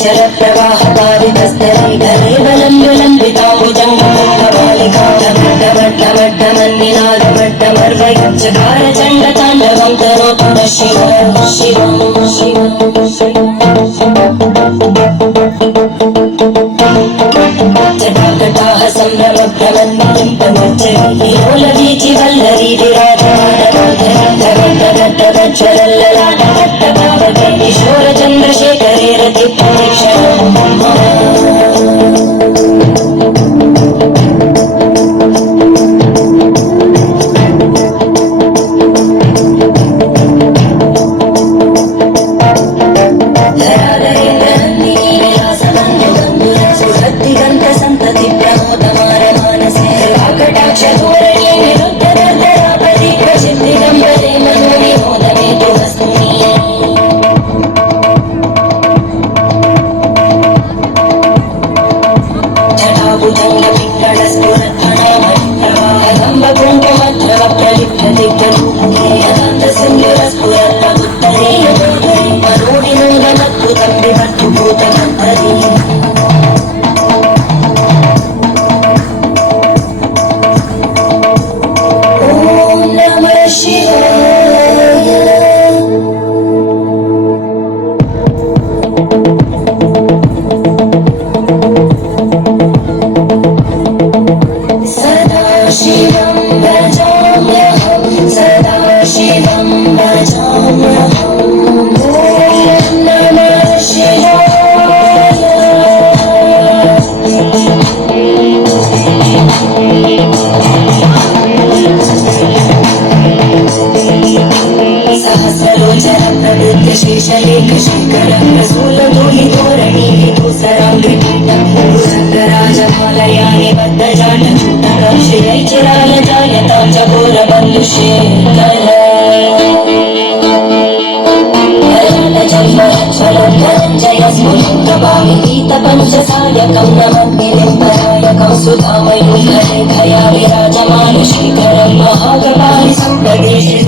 जल प्रवाह पारितस्तरे घरे वलम्बुलम्बिताम्बुजङ्गमन्निनादमड्डमर्वयच्चकार चण्डताण्डवं तनोतु नः शिवं शिवं शिवं जटाकटाः सम्भ्रमभ्रमन्निलिम्पमज्जरी लोलवीचि वल्लरी विराजमानगद्धगद्धगद्धगज्जलल्ललाटपट्टभावके किशोरचन्द्रशेखरे रतिप्रदक्षिणम् पुरन्दराजमालयानि बद्धजाटचूटकं श्रियैचिराय जायतां च घोरबन्धुषेकलजयस्फुलिङ्गभाविगीतपञ्चसायकं नमन्निलिम्बनायकं सुधामयूखलेखया विराजमानशेखरं महागपालि सम्प्रदेशे